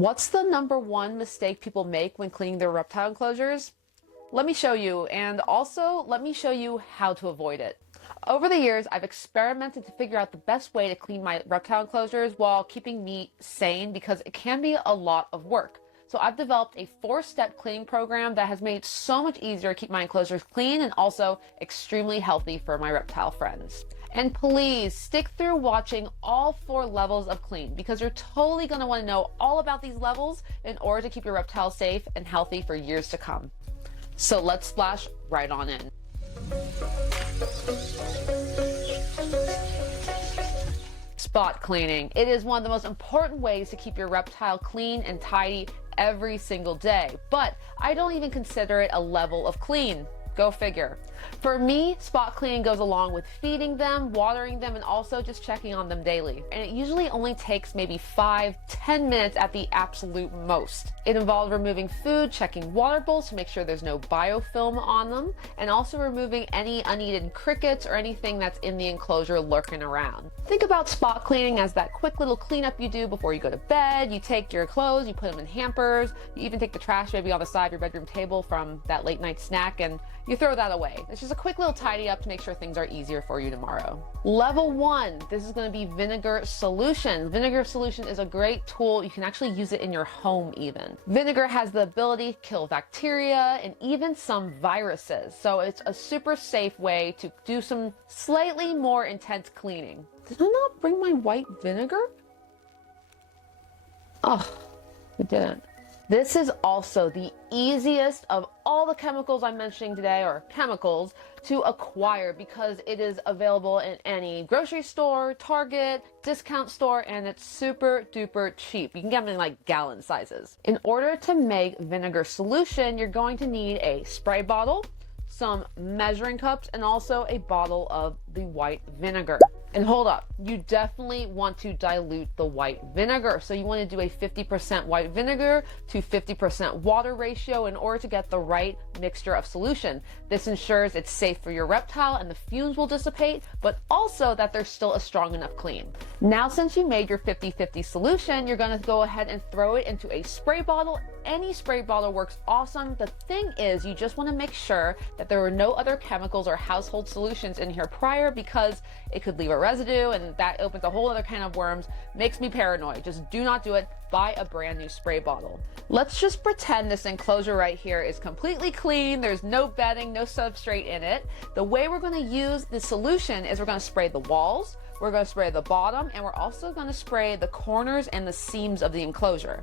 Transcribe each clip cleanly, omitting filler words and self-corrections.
What's the #1 mistake people make when cleaning their reptile enclosures? Let me show you, and also let me show you how to avoid it. Over the years, I've experimented to figure out the best way to clean my reptile enclosures while keeping me sane because it can be a lot of work. So I've developed a 4-step cleaning program that has made it so much easier to keep my enclosures clean and also extremely healthy for my reptile friends. And please stick through watching all 4 levels of clean because you're totally going to want to know all about these levels in order to keep your reptiles safe and healthy for years to come. So let's splash right on in. Spot cleaning. It is one of the most important ways to keep your reptile clean and tidy every single day, but I don't even consider it a level of clean. Go figure. For me, spot cleaning goes along with feeding them, watering them, and also just checking on them daily. And it usually only takes maybe 5-10 minutes at the absolute most. It involves removing food, checking water bowls to make sure there's no biofilm on them, and also removing any uneaten crickets or anything that's in the enclosure lurking around. Think about spot cleaning as that quick little cleanup you do before you go to bed. You take your clothes, you put them in hampers, you even take the trash maybe on the side of your bedroom table from that late night snack, and you throw that away. It's just a quick little tidy up to make sure things are easier for you tomorrow. Level 1, this is going to be vinegar solution. Vinegar solution is a great tool. You can actually use it in your home even. Vinegar has the ability to kill bacteria and even some viruses. So it's a super safe way to do some slightly more intense cleaning. Did I not bring my white vinegar? Oh, I didn't. This is also the easiest of all the chemicals I'm mentioning today, or chemicals, to acquire because it is available in any grocery store, Target, discount store, and it's super duper cheap. You can get them in like gallon sizes. In order to make vinegar solution, you're going to need a spray bottle, some measuring cups, and also a bottle of the white vinegar. And hold up, you definitely want to dilute the white vinegar. So you want to do a 50% white vinegar to 50% water ratio in order to get the right mixture of solution. This ensures it's safe for your reptile and the fumes will dissipate, but also that there's still a strong enough clean. Now, since you made your 50-50 solution, you're going to go ahead and throw it into a spray bottle. Any spray bottle works awesome. The thing is, you just want to make sure that there were no other chemicals or household solutions in here prior because it could leave a residue and that opens a whole other can of worms. Makes me paranoid. Just do not do it. Buy a brand new spray bottle. Let's just pretend this enclosure right here is completely clean. There's no bedding, no substrate in it. The way we're going to use the solution is we're going to spray the walls, we're going to spray the bottom, and we're also going to spray the corners and the seams of the enclosure.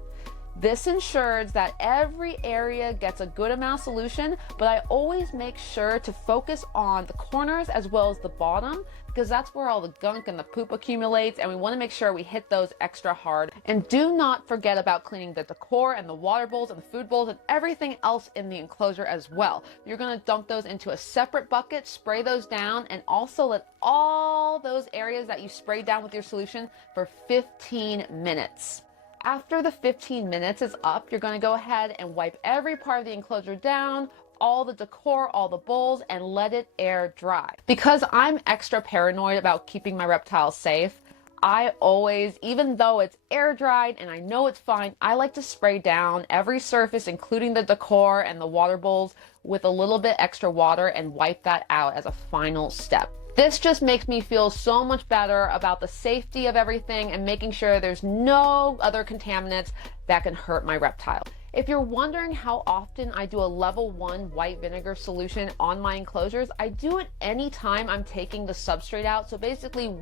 This ensures that every area gets a good amount of solution, but I always make sure to focus on the corners as well as the bottom because that's where all the gunk and the poop accumulates, and we want to make sure we hit those extra hard. And do not forget about cleaning the decor and the water bowls and the food bowls and everything else in the enclosure as well. You're going to dump those into a separate bucket, spray those down, and also let all those areas that you sprayed down with your solution for 15 minutes. After the 15 minutes is up, you're going to go ahead and wipe every part of the enclosure down, all the decor, all the bowls, and let it air dry. Because I'm extra paranoid about keeping my reptiles safe, I always, even though it's air dried and I know it's fine, I like to spray down every surface, including the decor and the water bowls, with a little bit extra water and wipe that out as a final step. This just makes me feel so much better about the safety of everything and making sure there's no other contaminants that can hurt my reptile. If you're wondering how often I do a level 1 white vinegar solution on my enclosures, I do it anytime I'm taking the substrate out. So basically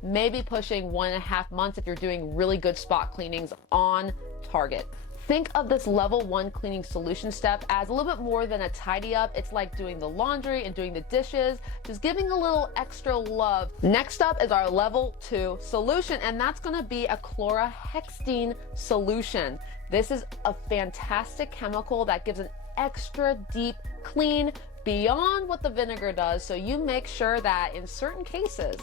maybe pushing 1.5 months if you're doing really good spot cleanings on target. Think of this level 1 cleaning solution step as a little bit more than a tidy up. It's like doing the laundry and doing the dishes, just giving a little extra love. Next up is our level 2 solution, and that's going to be a chlorhexidine solution. This is a fantastic chemical that gives an extra deep clean beyond what the vinegar does, so you make sure that in certain cases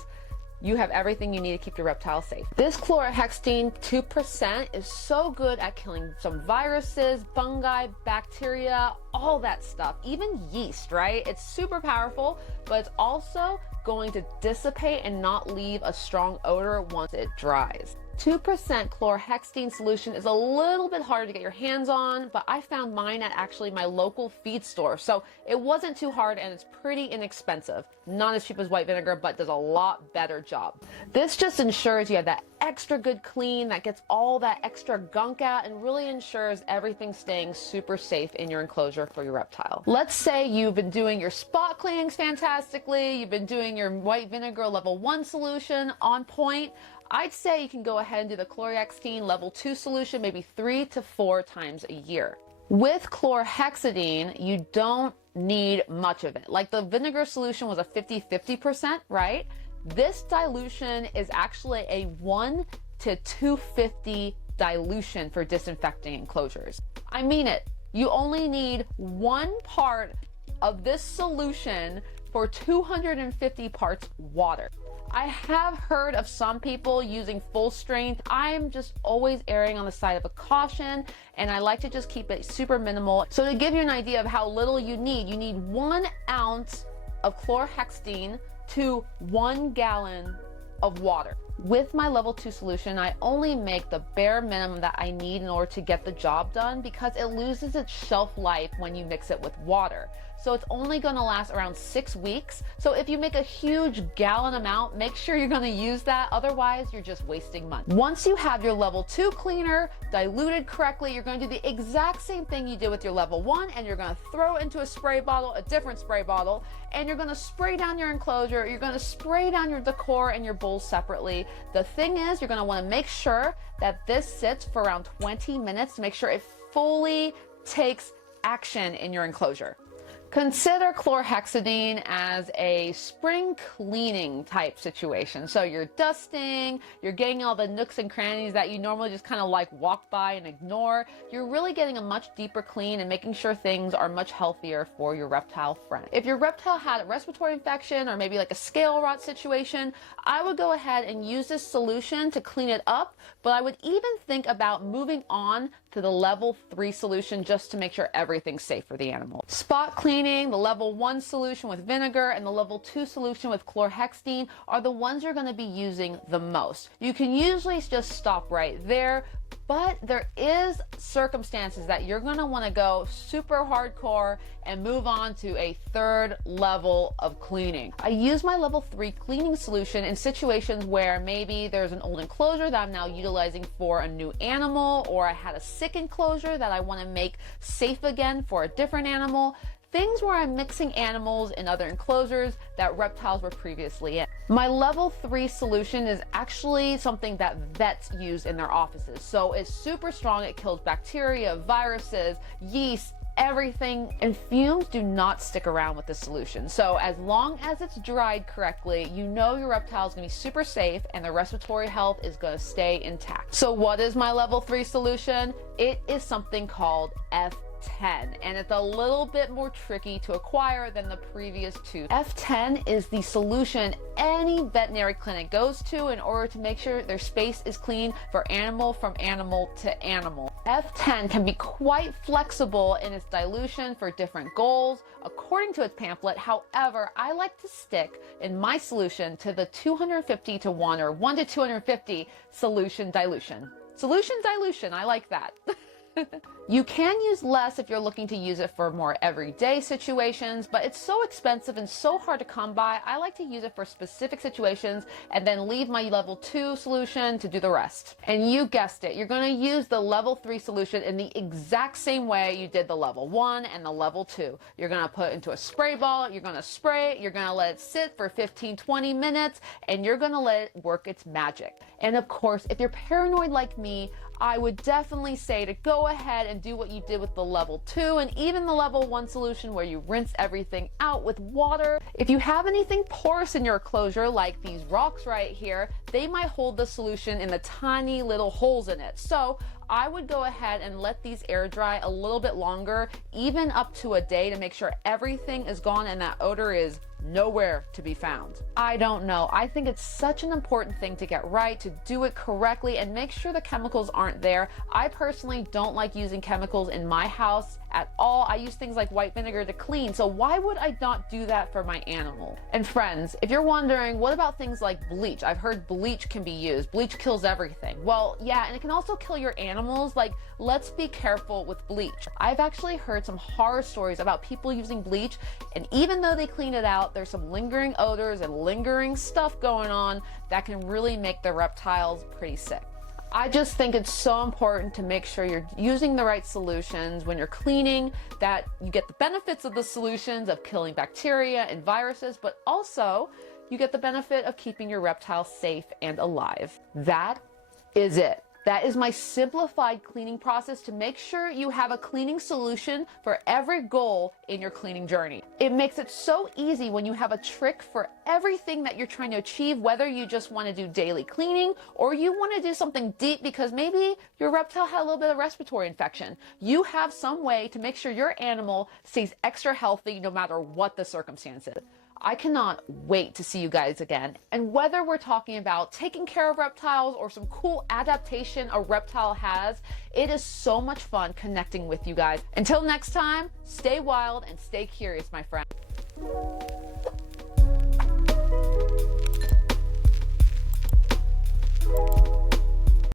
you have everything you need to keep your reptile safe. This chlorhexidine 2% is so good at killing some viruses, fungi, bacteria, all that stuff, even yeast, right? It's super powerful, but it's also going to dissipate and not leave a strong odor once it dries. 2% chlorhexidine solution is a little bit harder to get your hands on, but I found mine at actually my local feed store. So it wasn't too hard and it's pretty inexpensive. Not as cheap as white vinegar, but does a lot better job. This just ensures you have that extra good clean that gets all that extra gunk out and really ensures everything staying super safe in your enclosure for your reptile. Let's say you've been doing your spot cleanings fantastically, you've been doing your white vinegar level 1 solution on point. I'd say you can go ahead and do the chlorhexidine level 2 solution maybe 3 to 4 times a year. With chlorhexidine, you don't need much of it. Like the vinegar solution was a 50-50%, right? This dilution is actually a 1 to 250 dilution for disinfecting enclosures. I mean it. You only need 1 part of this solution for 250 parts water. I have heard of some people using full strength. I'm just always erring on the side of a caution, and I like to just keep it super minimal. So to give you an idea of how little you need 1 ounce of chlorhexidine to 1 gallon of water. With my level 2 solution, I only make the bare minimum that I need in order to get the job done because it loses its shelf life when you mix it with water. So it's only going to last around 6 weeks. So if you make a huge gallon amount, make sure you're going to use that. Otherwise, you're just wasting money. Once you have your level 2 cleaner diluted correctly, you're going to do the exact same thing you did with your level 1, and you're going to throw it into a spray bottle, a different spray bottle, and you're going to spray down your enclosure. You're going to spray down your decor and your bowls separately. The thing is, you're going to want to make sure that this sits for around 20 minutes to make sure it fully takes action in your enclosure. Consider chlorhexidine as a spring cleaning type situation. So you're dusting, you're getting all the nooks and crannies that you normally just kind of like walk by and ignore. You're really getting a much deeper clean and making sure things are much healthier for your reptile friend. If your reptile had a respiratory infection or maybe like a scale rot situation, I would go ahead and use this solution to clean it up, but I would even think about moving on to the level 3 solution just to make sure everything's safe for the animal. Spot cleaning, the level 1 solution with vinegar and the level 2 solution with chlorhexidine are the ones you're going to be using the most. You can usually just stop right there, but there is circumstances that you're going to want to go super hardcore and move on to a 3rd level of cleaning. I use my level 3 cleaning solution in situations where maybe there's an old enclosure that I'm now utilizing for a new animal, or I had a sick enclosure that I want to make safe again for a different animal. Things where I'm mixing animals in other enclosures that reptiles were previously in. My level 3 solution is actually something that vets use in their offices. So it's super strong. It kills bacteria, viruses, yeast, everything, and fumes do not stick around with this solution. So as long as it's dried correctly, you know your reptile is going to be super safe and the respiratory health is going to stay intact. So what is my level 3 solution? It is something called F10, and it's a little bit more tricky to acquire than the previous 2. F10 is the solution any veterinary clinic goes to in order to make sure their space is clean for animal from animal to animal. F10 can be quite flexible in its dilution for different goals according to its pamphlet. However, I like to stick in my solution to the 250 to 1 or 1 to 250 solution dilution. Solution dilution, I like that. You can use less if you're looking to use it for more everyday situations, but it's so expensive and so hard to come by. I like to use it for specific situations and then leave my level 2 solution to do the rest. And you guessed it, you're going to use the level 3 solution in the exact same way you did the level 1 and the level 2. You're going to put it into a spray ball, you're going to spray it, you're going to let it sit for 15-20 minutes, and you're going to let it work its magic. And of course, if you're paranoid like me, I would definitely say to go ahead and do what you did with the level 2 and even the level 1 solution where you rinse everything out with water. If you have anything porous in your enclosure, like these rocks right here, they might hold the solution in the tiny little holes in it. So I would go ahead and let these air dry a little bit longer, even up to a day, to make sure everything is gone and that odor is nowhere to be found. I don't know. I think it's such an important thing to get right, to do it correctly, and make sure the chemicals aren't there. I personally don't like using chemicals in my house at all. I use things like white vinegar to clean, so why would I not do that for my animal? And friends, if you're wondering, what about things like bleach? I've heard bleach can be used. Bleach kills everything. Well, yeah, and it can also kill your animals. Like, let's be careful with bleach. I've actually heard some horror stories about people using bleach, and even though they clean it out, there's some lingering odors and lingering stuff going on that can really make the reptiles pretty sick. I just think it's so important to make sure you're using the right solutions when you're cleaning, that you get the benefits of the solutions of killing bacteria and viruses, but also you get the benefit of keeping your reptile safe and alive. That is it. That is my simplified cleaning process to make sure you have a cleaning solution for every goal in your cleaning journey. It makes it so easy when you have a trick for everything that you're trying to achieve, whether you just want to do daily cleaning or you want to do something deep because maybe your reptile had a little bit of respiratory infection. You have some way to make sure your animal stays extra healthy no matter what the circumstances. I cannot wait to see you guys again. And whether we're talking about taking care of reptiles or some cool adaptation a reptile has, it is so much fun connecting with you guys. Until next time, stay wild and stay curious, my friend.